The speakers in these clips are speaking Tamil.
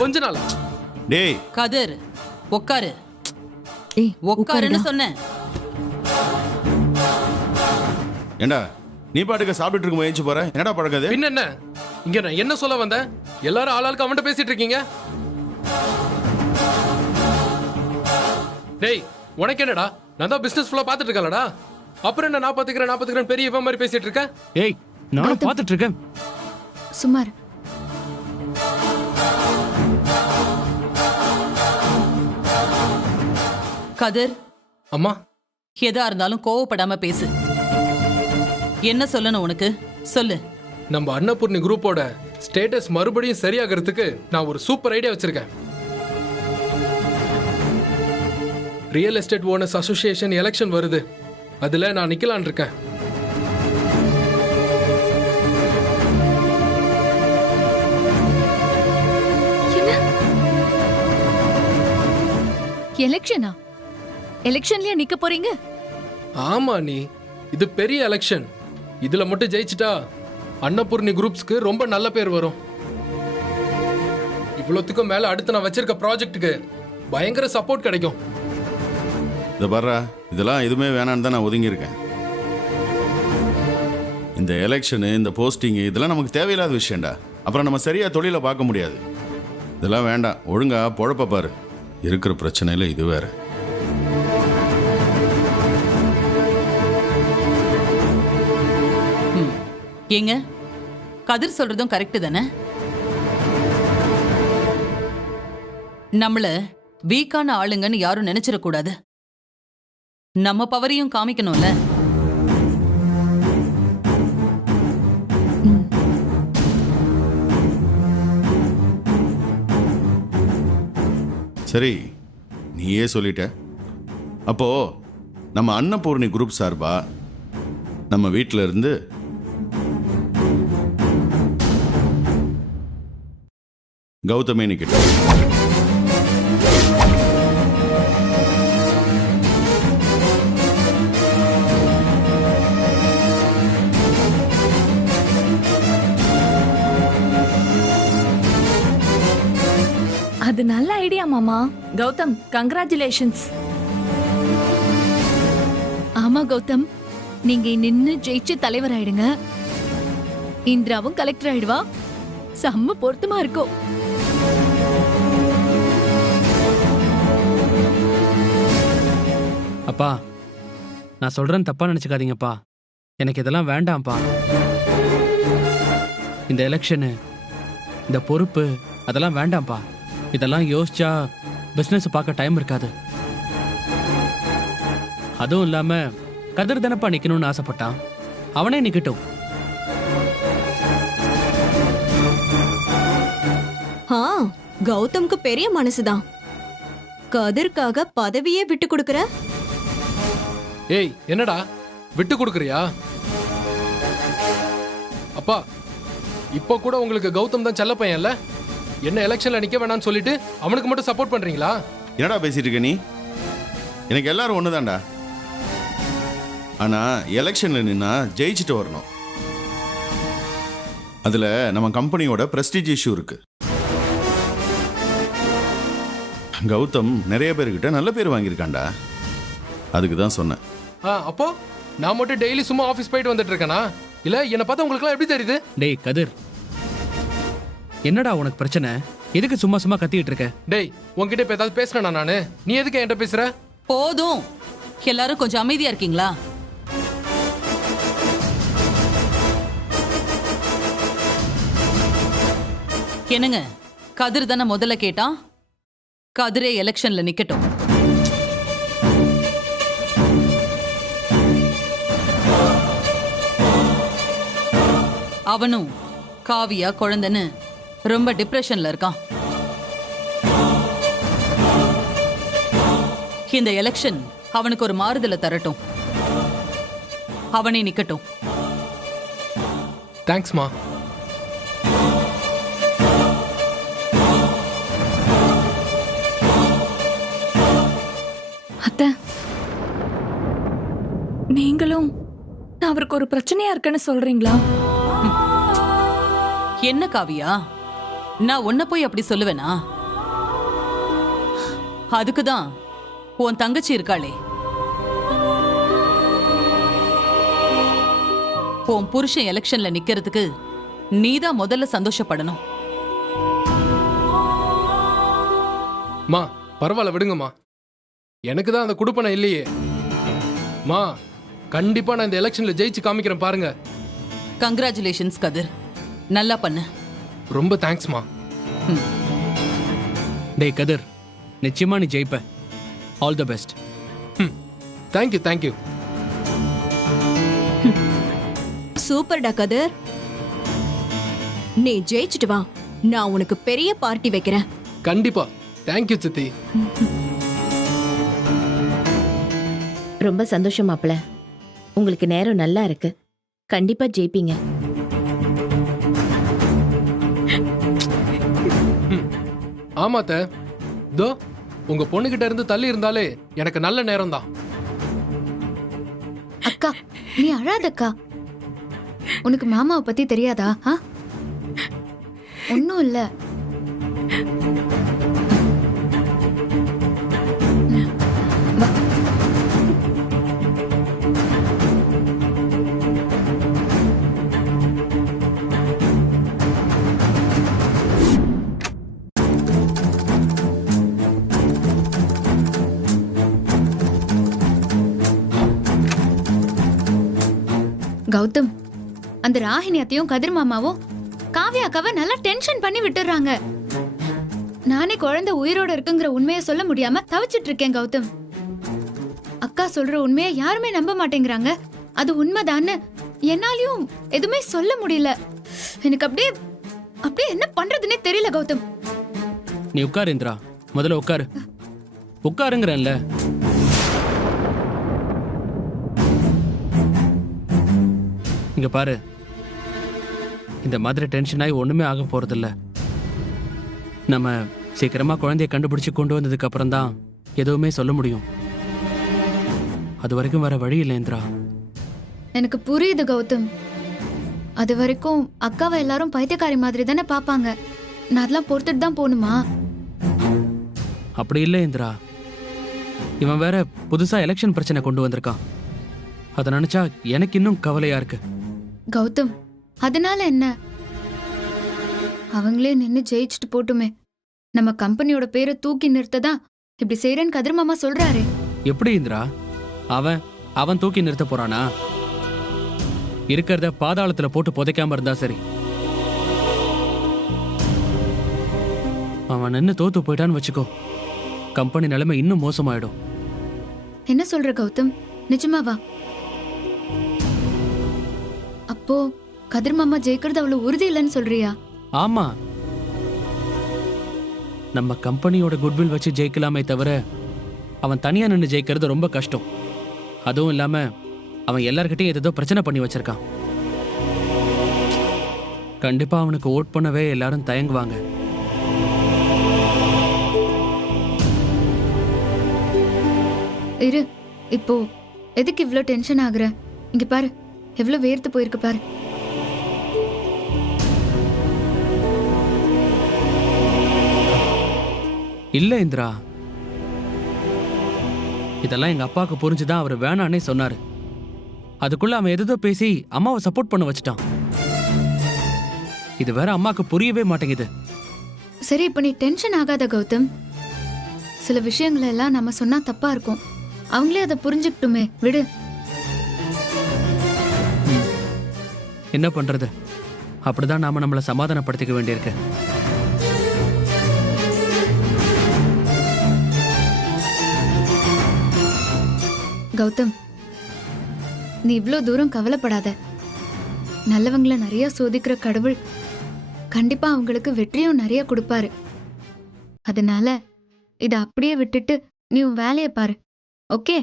கொஞ்ச நாளா? டேய் கதிர் உட்காரு. ஏய் உட்காருன்னு சொன்னேன். ஏண்டா நீ பாட்டுக்கு சாப்பிட்டுட்டு இருக்கும் ஏஞ்சி போற, என்னடா பழக்காது? பின்ன என்ன? இங்க நான் என்ன சொல்ல வந்தேன்? எல்லாரும் ஆளாளுக்கு அவன்கிட்ட பேசிட்டு இருக்கீங்க. டேய் உனக்கு என்னடா? நான் தான் பிசினஸ் ஃபுல்லா பாத்துட்டு இருக்கலடா. அப்புறம் என்ன நான் பாத்துக்கிறேன் பெரிய இவன் மாதிரி பேசிட்டு இருக்க? ஏய் நானும் பாத்துட்டு இருக்கேன். சுமார். கதிர், அம்மா எதா இருந்தாலும் கோவப்படாம பேசு. என்ன சொல்லணும் உனக்கு? சொல்லு. நம்ம அன்னபூர்ணி குரூப்போட ஸ்டேட்டஸ் மறுபடியும் சரியாகிறதுக்கு நான் ஒரு சூப்பர் ஐடியா வச்சிருக்கேன். Real estate owners association election வருது. அதுல நான் நிக்கலான் இருக்கேன். எலெக்ஷனா? எலெக்ஷன்லயா நிக்க போறீங்க? ஆமா நீ, இது பெரிய எலெக்ஷன். இதுல மட்டும் ஜெயிச்சிட்டா அன்னபூர்ணி குரூப்ஸ்க்கு ரொம்ப நல்ல பேர் வரும். இவ்வளவுக்கும் மேல அடுத்து நான் வச்சிருக்க ப்ராஜெக்ட்டுக்கு பயங்கர சப்போர்ட் கிடைக்கும். இதை பாரு, இதெல்லாம் எதுவுமே வேணான்னு தான் நான் ஒதுங்கி இருக்கேன். இந்த எலெக்ஷனு, இந்த போஸ்டிங்கு இதெல்லாம் நமக்கு தேவையில்லாத விஷயம்டா. அப்புறம் நம்ம சரியா தொழிலை பார்க்க முடியாது. இதெல்லாம் வேண்டாம், ஒழுங்கா பொழப்ப பாரு. இருக்கிற பிரச்சனையில இது வேற. ஏங்க, கதிர் சொல்றதும் கரெக்ட் தானே? நம்மள வீக்கான ஆளுங்கன்னு யாரும் நினைச்சிடக்கூடாது. நம்ம பவரையும் காமிக்கணும்ல. சரி, நீயே சொல்லிட்ட. அப்போ நம்ம அன்னபூர்ணி குரூப் சார்பா நம்ம வீட்டில இருந்து கௌதமே நிக்கிட்ட. அது நல்ல ஐடியா மாமா. கௌதம், கங்க்ராச்சுலேஷன்ஸ். ஆமா கௌதம், நீங்க நின்னு ஜெயிச்சு தலைவர் ஆயிடுங்க. இந்திராவும் கலெக்டர் ஆயிடுவா. செம்ம பொருத்தமா இருக்கும். அப்பா, நான் சொல்றேன் தப்பா நினைச்சுக்காதீங்கப்பா. எனக்கு இதெல்லாம் வேண்டாம்ப்பா. இந்த எலெக்ஷனு, இந்த பொறுப்பு அதெல்லாம் வேண்டாம்ப்பா. இதெல்லாம் யோசிச்சா பிசினஸ் பார்க்க டைம் இருக்காது. அதுவும் இல்லாம கதிர் தானப்பா நிக்கணும்னு ஆசைப்பட்டான். அவனே நிக்கட்டும். கௌதம்க்கு பெரிய மனசுதான். கதிர்க்காக பதவியே விட்டு கொடுக்கற? ஏய் என்னடா விட்டு கொடுக்குறியா? அப்பா, இப்போ கூட உங்களுக்கு கௌதம் தான் செல்ல பையன்ல. என்ன எலெக்ஷன்ல நிக்க வேணாம்னு சொல்லிட்டு அவனுக்கு மட்டும் சப்போர்ட் பண்றீங்களா? என்னடா பேசிட்டு இருக்க நீ? எனக்கு எல்லாரும் ஒண்ணுதான்டா. ஆனா எலெக்ஷன்ல நின்னா ஜெயிச்சுட்டு வரணும். அதுல நம்ம கம்பெனியோட பிரஸ்டீஜ் இஷ்யூ இருக்கு. கௌதம் நிறைய பேர்கிட்ட நல்ல பேர் வாங்கியிருக்காண்டா. அதுக்கு தான் சொன்னேன். அப்போ நான் மட்டும் டெய்லி சும்மா ஆபீஸ் போயிட்டு வந்துட்டு இருக்கேனா? இல்ல என்ன பார்த்தா உங்களுக்கு எப்படி தெரியுது? டேய் கதிர், என்னடா உனக்கு பிரச்சனை? எதுக்கு சும்மா சும்மா கத்திட்டு இருக்க? டேய், உன்கிட்ட இப்ப ஏதாவது பேசுறேனா நானு? நீ எதுக்கு என்கிட்ட பேசுற? போதும், எல்லாரும் கொஞ்சம் அமைதியா இருக்கீங்களா? என்னங்க, கதிர் தானே முதல்ல கேட்டான். கதிரே எலெக்ஷன்ல நிக்கட்டும். அவனும் காவியா குழந்தைன்னு ரொம்ப டிப்ரெஷன்ல இருக்கான். இந்த எலெக்ஷன் அவனுக்கு ஒரு மாறுதலை தரட்டும். அவனே நிக்கட்டும். தேங்க்ஸ்மா. அத்தை, நீங்களும் அவருக்கு ஒரு பிரச்சனையா இருக்குன்னு சொல்றீங்களா? என்ன காவியா, நான் உன்னை போய் அப்படி சொல்லுவேனா? அதுக்குதான் உன் தங்கச்சி இருக்காளே, உன் புருஷன் எலெக்ஷன்ல நிக்கிறதுக்கு நீதான் முதல்ல சந்தோஷப்படணும். மா பரவாயில்ல விடுங்கம்மா, எனக்கு தான் அந்த குடுப்பனை இல்லையே. மா கண்டிப்பா நான் இந்த எலெக்ஷன்ல ஜெயிச்சு காமிக்கிறேன் பாருங்க. கங்க்ராச்சுலேஷன்ஸ் கதிர், நல்லா பண்ணு. ரொம்ப தேங்க்ஸ்மா. டேய் கதிர், நிச்சயமா நீ ஜெயிப்ப. All the best. Thank you thank you. சூப்பர்டா கதிர். நீ ஜெயிச்சுட்டு வா, நான் உனக்கு பெரிய பார்ட்டி வைக்கிறேன். கண்டிப்பா. தேங்க்யூ சித்தி. ரொம்ப சந்தோஷம் மாப்பிள. உங்களுக்கு நேரம் நல்லா இருக்கு. கண்டிப்பா ஜெயிப்பீங்க. ஆமாத்த, தோ உங்க பொண்ணுகிட்ட இருந்து தள்ளி இருந்தாலே எனக்கு நல்ல நேரம் தான். அக்கா நீ அழாதக்கா. உனக்கு மாமாவை பத்தி தெரியாதா? ஒன்னும் இல்ல. கௌதம், அந்த ராகினி அத்தையும் கதிர் மாமாவும் காவியா அக்காவை நல்லா டென்ஷன் பண்ணி விட்டுறாங்க. நானே குழந்தை உயிரோட இருக்குங்கிற உண்மையை சொல்ல முடியாம தவிச்சிட்டு இருக்கேன் கௌதம். அக்கா சொல்ற உண்மையை யாருமே நம்ப மாட்டேங்கிறாங்க. அது உண்மைதான்னு என்னாலையும் எதுவுமே சொல்ல முடியல. எனக்கு அப்படியே அப்படியே என்ன பண்றதுன்னே தெரியல கௌதம். நீ உட்காரு இந்திரா, முதல்ல உட்காரு. உட்காருங்கிறேன்ல. இங்க பாரு, இந்த மாதிரி டென்ஷன் ஆகி ஒண்ணுமே ஆக போறதில்ல. நம்ம சீக்கிரமா குழந்தைய கண்டுபிடிச்சு கொண்டு வந்ததுக்கு அப்புறம் தான் எதுவுமே சொல்ல முடியும். அது வரைக்கும் வேற வழி இல்லை இந்திரா. எனக்கு புரியுது கௌதம். அது வரைக்கும் அக்காவை எல்லாரும் பைத்தியக்காரி மாதிரி தானே பாப்பாங்க. நான் அதெல்லாம் பொறுத்துட்டு தான் போகணுமா? அப்படி இல்லை இந்திரா. இவன் வேற புதுசா எலெக்ஷன் பிரச்சனை கொண்டு வந்திருக்கான். அதை நினைச்சா எனக்கு இன்னும் கவலையா இருக்கு. கௌதம், அதனால என்ன? அவங்களே நின்னு ஜெயிச்சுட்டு போட்டுமே. நம்ம கம்பெனியோட பேரை தூக்கி நிறுத்ததான் இப்படி செய்யறேன்னு கதிர் மாமா சொல்றாரு. எப்படி இந்திரா? அவன் அவன் தூக்கி நிறுத்த போறானா? இருக்கிறத பாதாளத்துல போட்டு புதைக்காம இருந்தா சரி. அவன் நின்னு தோத்து போயிட்டான்னு வச்சுக்கோ, கம்பெனி நிலைமை இன்னும் மோசமாயிடும். என்ன சொல்ற கௌதம்? நிஜமாவா? அப்போ கதிர் மாமா ஜெயிக்கிறது அவ்வளவு உறுதி இல்லைன்னு சொல்றியா? ஆமா, நம்ம கம்பெனியோட குட்வில் வச்சு ஜெயிக்கலாமே தவிர அவன் தனியா நின்று ஜெயிக்கிறது ரொம்ப கஷ்டம். அதுவும் இல்லாம அவன் எல்லார்கிட்டையும் ஏதோ பிரச்சனை பண்ணி வச்சிருக்கான். கண்டிப்பா அவனுக்கு ஓட் பண்ணவே எல்லாரும் தயங்குவாங்க. இரு, இப்போ எதுக்கு இவ்ளோ டென்ஷன் ஆகுற? இங்க பாரு, எவ்வளவு வேர்த்து போயிருக்கு பாரு. இல்ல இந்திரா, இதெல்லாம் எங்க அப்பாவுக்கு புரிஞ்சுதான் அவர் வேணான்னே சொன்னாரு. அதுக்குள்ள அவன் எதோ பேசி அம்மாவை சப்போர்ட் பண்ண வச்சுட்டான். இது வேற அம்மாக்கு புரியவே மாட்டேங்குது. சரி, இப்ப நீ டென்ஷன் ஆகாத கௌதம். சில விஷயங்கள் எல்லாம் நம்ம சொன்னா தப்பா இருக்கும். அவங்களே அதை புரிஞ்சுக்கிட்டுமே, விடு. என்ன பண்றது? அப்படிதான் நாம நம்மளை சமாதானப்படுத்திக்க வேண்டியிருக்கு. கௌதம், நீ இவ்ளோ தூரம் கவலைப்படாத. நல்லவங்களை நிறைய சோதிக்கிற கடவுள் கண்டிப்பா அவங்களுக்கு வெற்றியும் நிறைய கொடுப்பாரு. அதனால இத அப்படியே விட்டுட்டு நீ உன் வேலையை பாரு. ஓகே?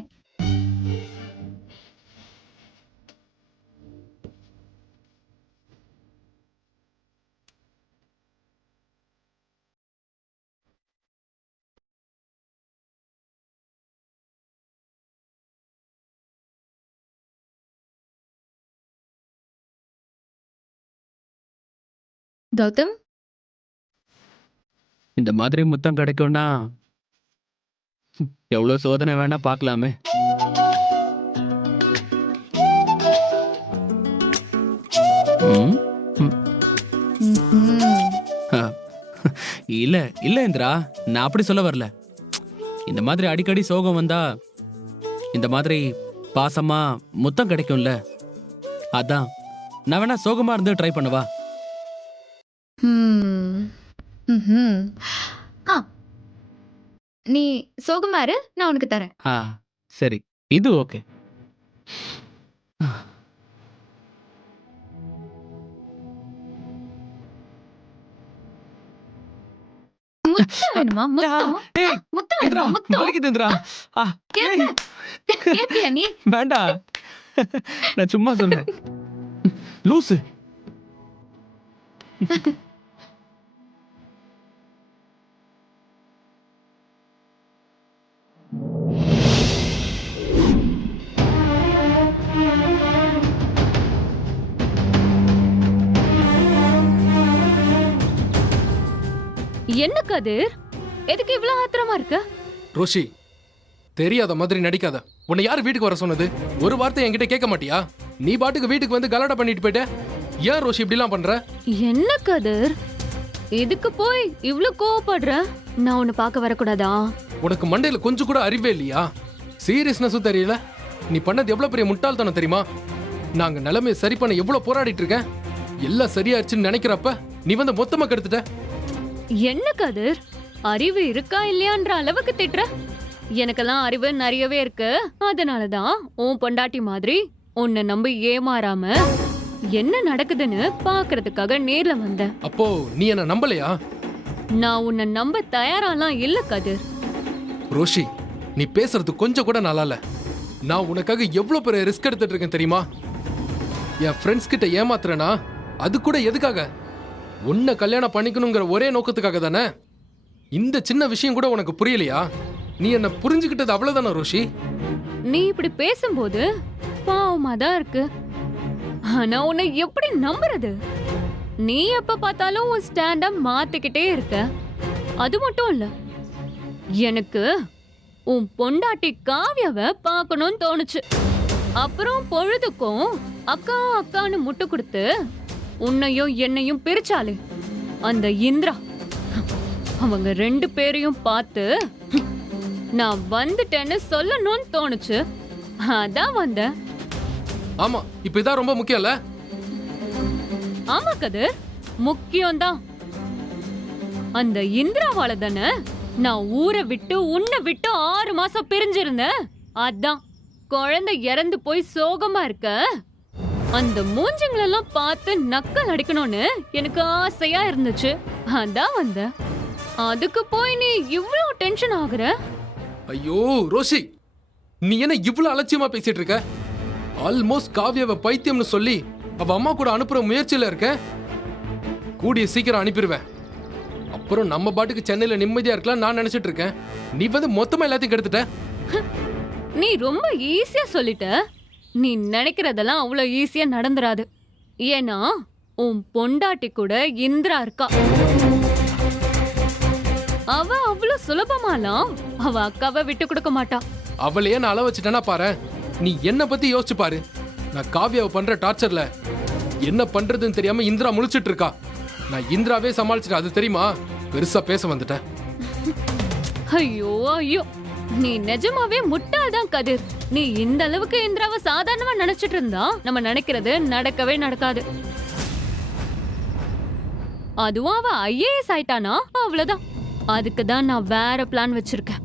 கௌதம், இந்த மாதிரி முத்தம் கிடைக்கும்னா எவ்வளவு சோதனை வேணா பார்க்கலாமே. ம், ம். ஆ, இல்ல இல்ல இந்திரா, நான் அப்படி சொல்ல வரல. இந்த மாதிரி அடிக்கடி சோகம் வந்தா இந்த மாதிரி பாசமா முத்தம் கிடைக்கும்ல, அதான் நான் வேணா சோகமா இருந்து ட்ரை பண்ணவா? ஆ, நீ சோகமாரு, நான் உனக்கு தரேன். ஆ சரி, இது ஓகே. முத்தம் வேணுமா? முத்தம் ஏய், முத்தம் இந்திரா, வேணுமா? முத்தம் வலிக்குது இந்திரா. ஆ, ஏய், கேப்பியா நீ? வேண்டாம், நான் சும்மா சொன்னேன். லூசு. என்ன கதிர், எதுக்கு இவ்வளவு ஆத்திரமா இருக்க? ரோஷி, தெரியாத மாதிரி நடிக்காத. உன்னை யார் வீட்டுக்கு வர சொன்னது? ஒரு வார்த்தை என்கிட்ட கேட்க மாட்டியா? நீ பாட்டுக்கு வீட்டுக்கு வந்து கலாட்டா பண்ணிட்டு போயிட்ட. ஏன் ரோஷி இப்படிலாம் பண்ற? என்ன கதிர், இதுக்கு போய் இவ்ளோ கோவப்படுற? நான் உன்னை பார்க்க வரக்கூடாதா? உனக்கு மண்டையில கொஞ்சம் கூட அறிவே இல்லையா? சீரியஸ்னஸும் தெரியல. நீ பண்ணது எவ்வளவு பெரிய முட்டாள்தனம் தெரியுமா? நாங்க நிலைமையை சரி பண்ண எவ்வளவு போராடிட்டு இருக்கேன். எல்லாம் சரியாச்சுன்னு நினைக்கிறப்ப நீ வந்து மொத்தமா கெடுத்துட்ட. என்ன கதிர், அறிவு இருக்கா இல்லையான்ற அளவுக்கு திட்டுற? எனக்கெல்லாம் அறிவு நிறையவே இருக்கு. அதனாலதான் உன் பொண்டாட்டி மாதிரி உன்னை நம்பி ஏமாறாம என்ன நடக்குதுன்னு பாக்குறதுக்காக நேர்ல வந்தேன். அப்போ நீ என்ன நம்பலையா? நான் உன்னை நம்ப தயாராலாம் இல்ல கதிர். ரோஷி, நீ பேசுறது கொஞ்சம் கூட நல்லா இல்ல. நான் உனக்காக எவ்வளவு பெரிய ரிஸ்க் எடுத்துட்டு இருக்கேன் தெரியுமா? என் ஃப்ரெண்ட்ஸ் கிட்ட ஏமாத்துறேனா அது கூட எதுக்காக? உன்னை கல்யாணம் பண்ணிக்கணுங்கிற ஒரே நோக்கத்துக்காக தானே. இந்த சின்ன விஷயம் கூட உனக்கு புரியலையா? நீ என்ன புரிஞ்சுக்கிட்டது அவ்வளவுதானே ரோஷி? நீ இப்படி பேசும்போது பாவமா தான் இருக்கு. ஆனா உன்னை எப்படி நம்புறது? நீ எப்ப பார்த்தாலும் உன் ஸ்டாண்ட மாத்திக்கிட்டே இருக்க. அது மட்டும் இல்ல, எனக்கு உன் பொண்டாட்டி காவியாவை பார்க்கணும்னு தோணுச்சு. அப்புறம் பொழுதுக்கும் அக்கா அக்கான்னு முட்டு கொடுத்து உன்னையும் என்னையும் பிரிச்சாலே அந்த இந்திரா, அவங்க ரெண்டு பேரையும் பார்த்து நான் வந்துட்டேன்னு சொல்லணும்னு தோணுச்சு. அதான் வந்தேன். ஆமா, இப்ப இதான் ரொம்ப முக்கியம்ல. ஆமா கதிர், முக்கியம்தான். அந்த இந்திராவால தானே நான் ஊரை விட்டு உன்னை விட்டு 6 மாசம் பிரிஞ்சிருந்தேன். அதான் குழந்தை இறந்து போய் சோகமா இருக்க அந்த மூஞ்சிங்களெல்லாம் பார்த்து நக்கல் அடிக்கணும்னு எனக்கு ஆசையா இருந்துச்சு. அதான் வந்தேன். அதுக்கு போய் நீ இவ்ளோ டென்ஷன் ஆகுற? ஐயோ ரோஷி, நீ என்ன இவ்வளவு அலட்சியமா பேசிட்டு இருக்க? ஆல்மோஸ்ட் காவியாவை பைத்தியம்னு சொல்லி அவ அம்மா கூட அனுப்புற முயற்சியில இருக்க. கூடிய சீக்கிரம் அனுப்பிடுவேன். அப்புறம் நம்ம பாட்டுக்கு சென்னையில நிம்மதியா இருக்கலாம் நான் நினைச்சிட்டு இருக்கேன். நீ வந்து மொத்தமா எல்லாத்தையும் கெடுத்துட்ட. நீ ரொம்ப ஈஸியா சொல்லிட்ட. நீ நினைக்கிறதெல்லாம் அவ்வளவு ஈஸியா நடந்துராது. ஏன்னா உன் பொண்டாட்டி கூட இந்திரா இருக்கா. அவ அவ்வளவு சுலபமாலாம் அவ அக்காவை விட்டு கொடுக்க மாட்டா. அவளையே நான் அள வச்சுட்டேன்னா பாரு. நீ என்ன பத்தி யோசிச்சு பாரு. நான் காவியாவை பண்ற டார்ச்சர்ல என்ன பண்றதுன்னு தெரியாம இந்திரா முழிச்சிட்டு இருக்கா. நான் இந்திராவே சமாளிச்சிட்டேன், அது தெரியுமா? பெருசா பேச வந்துட்டேன். ஐயோ ஐயோ, நீ நிஜமாவே முட்டாள்தான் கதிர். நீ இந்த அளவுக்கு இந்திராவை சாதாரணமா நினைச்சிட்டு இருந்தா நம்ம நினைக்கிறது நடக்கவே நடக்காது. அதுவும் அவ ஐஏஎஸ் ஆயிட்டானா அவ்வளவுதான். அதுக்கு தான் நான் வேற பிளான் வச்சிருக்கேன்.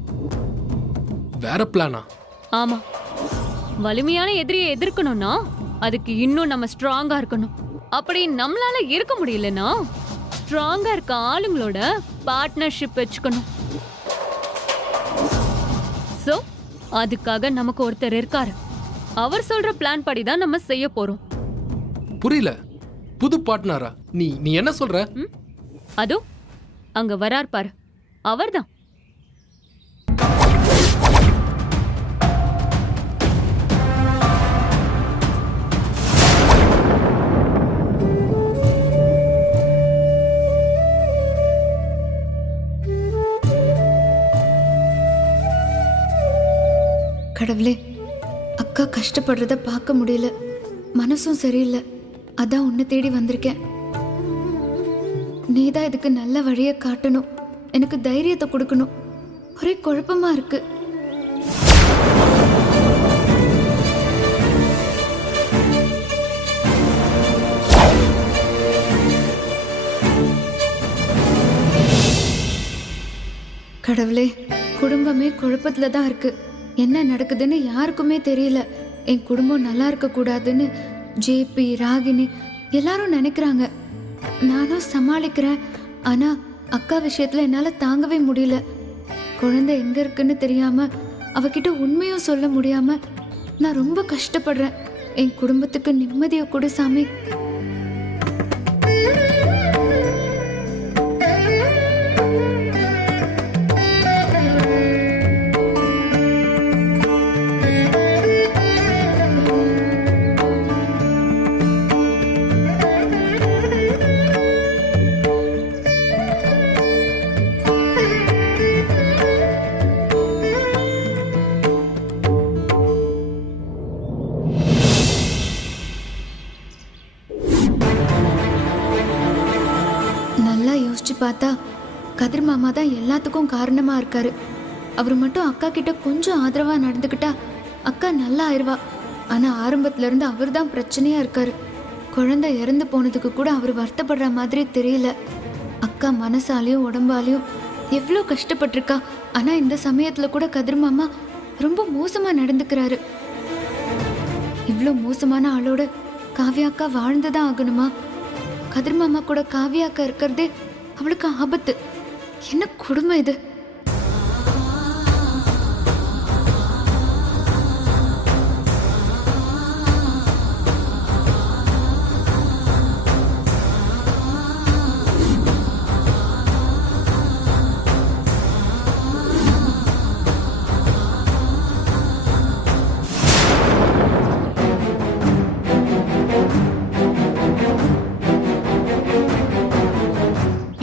வேற பிளானா? ஆமா, வலிமையான எதிரியை எதிர்க்கணும்னா அதுக்கு இன்னும் நம்ம ஸ்ட்ராங்கா இருக்கணும். அப்படி நம்மளால இருக்க முடியலன்னா ஸ்ட்ராங்கா இருக்க ஆளுங்களோட பார்ட்னர்ஷிப் வச்சுக்கணும். சோ அதுக்காக நமக்கு ஒருத்தர் இருக்காரு. அவர் சொல்ற பிளான் படி தான் நம்ம செய்ய போறோம். புரியல. புது பார்ட்னரா? நீ என்ன சொல்ற? அதோ அங்க வரார் பாரு, அவர்தான். கடவுளே, அக்கா கஷ்டப்படுறத பார்க்க முடியல, மனசும் சரியில்லை. அதான் உன்னை தேடி வந்திருக்கேன். நீதான் இதுக்கு நல்ல வழியை காட்டணும், எனக்கு தைரியத்தை கொடுக்கணும். ஒரே குழப்பமா இருக்கு. கடவுளே, குடும்பமே குழப்பத்துல தான் இருக்கு. என்ன நடக்குதுன்னு யாருக்குமே தெரியல. என் குடும்பம் நல்லா இருக்க கூடாதுன்னு ஜேபி, ராகினி எல்லாரும் நினைக்கிறாங்க. நானும் சமாளிக்கிறேன். ஆனா அக்கா விஷயத்துல என்னால தாங்கவே முடியல. குழந்தை எங்க இருக்குன்னு தெரியாம, அவகிட்ட உண்மையும் சொல்ல முடியாம நான் ரொம்ப கஷ்டப்படுறேன். என் குடும்பத்துக்கு நிம்மதியை கொடு சாமி. நல்லா யோசிச்சு பார்த்தா கதிர் மாமா தான் எல்லாத்துக்கும் காரணமா இருக்காரு. அவர் மட்டும் அக்கா கிட்ட கொஞ்சம் ஆதரவா நடந்துக்கிட்டா அக்கா நல்லா ஆயிருவா. ஆனா ஆரம்பத்துல இருந்து அவர் தான் பிரச்சனையா இருக்காரு. குழந்தை இறந்து போனதுக்கு கூட அவர் வருத்தப்படுற மாதிரி தெரியல. அக்கா மனசாலையும் உடம்பாலையும் எவ்வளோ கஷ்டப்பட்டிருக்கா. ஆனா இந்த சமயத்துல கூட கதிர் மாமா ரொம்ப மோசமா நடந்துக்கிறாரு. இவ்வளோ மோசமான ஆளோட காவ்யா அக்கா வாழ்ந்துதான் ஆகணுமா? கதிர் மாமா கூட காவ்யா அக்கா இருக்கிறதே அவளுக்கு ஆபத்து. என்ன கொடுமை இது!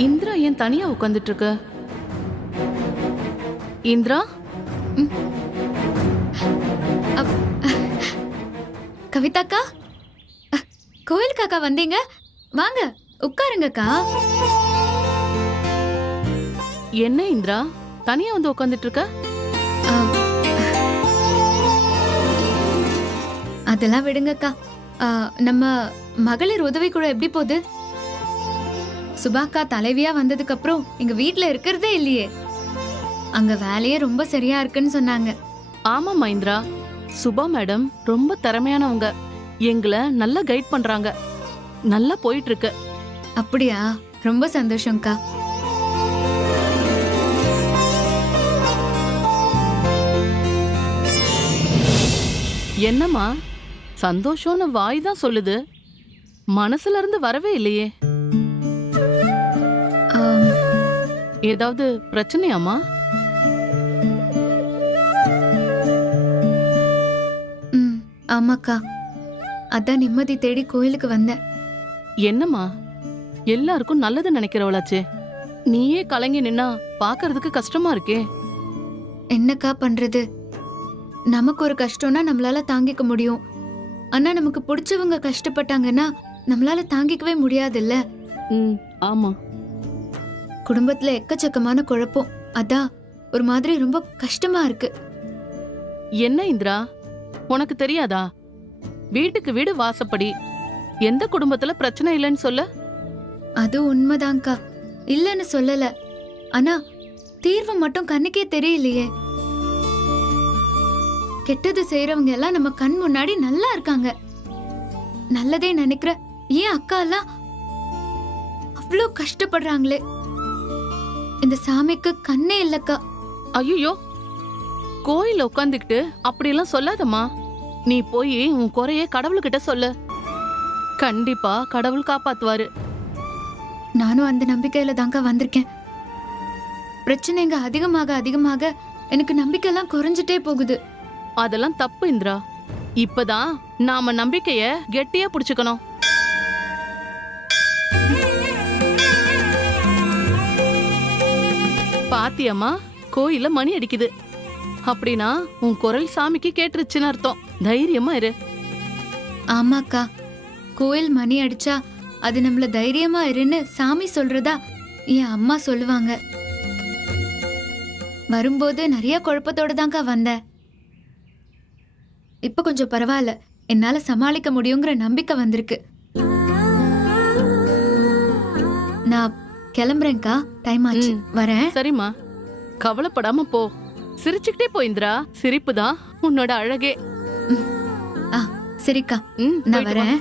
இந்திரா ஏன் தனியா உட்கார்ந்துட்டு இருக்க? இந்திரா, கவிதாக்கா, கோயிலுக்காக்கா வந்தீங்க? வாங்க உட்காருங்கக்கா. என்ன இந்திரா தனியா வந்து உட்கார்ந்துட்டு இருக்க? அதெல்லாம் விடுங்கக்கா. நம்ம மகளிர் உதவிக்குழு எப்படி போகுது? சுபாக்கா தலைவியா வந்ததுக்கு அப்புறம் எங்க வீட்ல இருக்கிறதே இல்லையே. அங்க வேலையே ரொம்ப சரியா இருக்குன்னு சொன்னாங்க. ஆமாமா இந்திரா, சுபா மேடம் ரொம்ப திறமையானவங்க. எங்களை நல்லா கைட் பண்றாங்க. நல்லா போயிட்டு இருக்கு. அப்படியா? ரொம்ப சந்தோஷம்க்கா. என்னம்மா சந்தோஷம்னு வாய் தான் சொல்லுது, மனசுல இருந்து வரவே இல்லையே. ஏதாவது பிரச்சனையாமா? ஆமாக்கா, அதான் நிம்மதி தேடி கோயிலுக்கு வந்தேன். என்னம்மா எல்லாருக்கும் நல்லது நினைக்கிறவளாச்சே, நீயே கலங்கி நின்னா பாக்குறதுக்கு கஷ்டமா இருக்கே. என்னக்கா பண்றது? நமக்கு ஒரு கஷ்டம்னா நம்மளால தாங்கிக்க முடியும். ஆனா நமக்கு பிடிச்சவங்க கஷ்டப்பட்டாங்கன்னா நம்மளால தாங்கிக்கவே முடியாதுல்ல. ஆமா, குடும்பத்துல எக்கச்சக்கமான குழப்பம். அதான் ஒரு மாதிரி ரொம்ப கஷ்டமா இருக்கு. என்ன இந்திரா, உனக்கு தெரியாதா? வீட்டுக்கு வீடு வாசப்படி. எந்த குடும்பத்துல பிரச்சனை இல்லைன்னு சொல்ல? அது உண்மைதான்க்கா, இல்லன்னு சொல்லல. ஆனா தீர்வு மட்டும் கண்ணுக்கே தெரியலையே. கெட்டது செய்யறவங்க எல்லாம் நம்ம கண் முன்னாடி நல்லா இருக்காங்க. நல்லதே நினைக்கிற ஏன் அக்கா எல்லாம் அவ்வளோ கஷ்டப்படுறாங்களே. இந்த சாமிக்கு கண்ணே இல்லக்கா. ஐயோ, கோயில உட்காந்துக்கிட்டு அப்படியெல்லாம் சொல்லாதம்மா. நீ போய் உன் குறைய கடவுள்கிட்ட சொல்லு. கண்டிப்பா கடவுள் காப்பாத்துவாரு. நானும் அந்த நம்பிக்கையில தாங்க வந்திருக்கேன். பிரச்சனைங்க அதிகமாக அதிகமாக எனக்கு நம்பிக்கையெல்லாம் குறைஞ்சிட்டே போகுது. அதெல்லாம் தப்பு இந்திரா. இப்பதான் நாம நம்பிக்கைய கெட்டியா புடிச்சுக்கணும். பாத்தியம்மா, கோயில்ல மணி அடிக்குது. அப்படின்னா உன் குரல் சாமிக்கு கேட்டுருச்சுன்னு அர்த்தம். தைரியமா இரு. ஆமாக்கா, கோயில் மணி அடிச்சா அது நம்மள தைரியமா இருன்னு சாமி சொல்றதா என் அம்மா சொல்லுவாங்க. வரும்போது நிறைய குழப்பத்தோட தான்க்கா வந்தேன். இப்ப கொஞ்சம் பரவாயில்ல, என்னால சமாளிக்க முடியுங்கிற நம்பிக்கை வந்திருக்கு. நான் கிளம்புறேன்க்கா, டைம் ஆச்சு. வரேன். சரிம்மா, கவலைப்படாம போ. சிரிச்சுக்கிட்டே போ இந்திரா, சிரிப்பு தான் உன்னோட அழகே. சரிக்கா, ம், நான் போயிட்டு வா. வரேன்.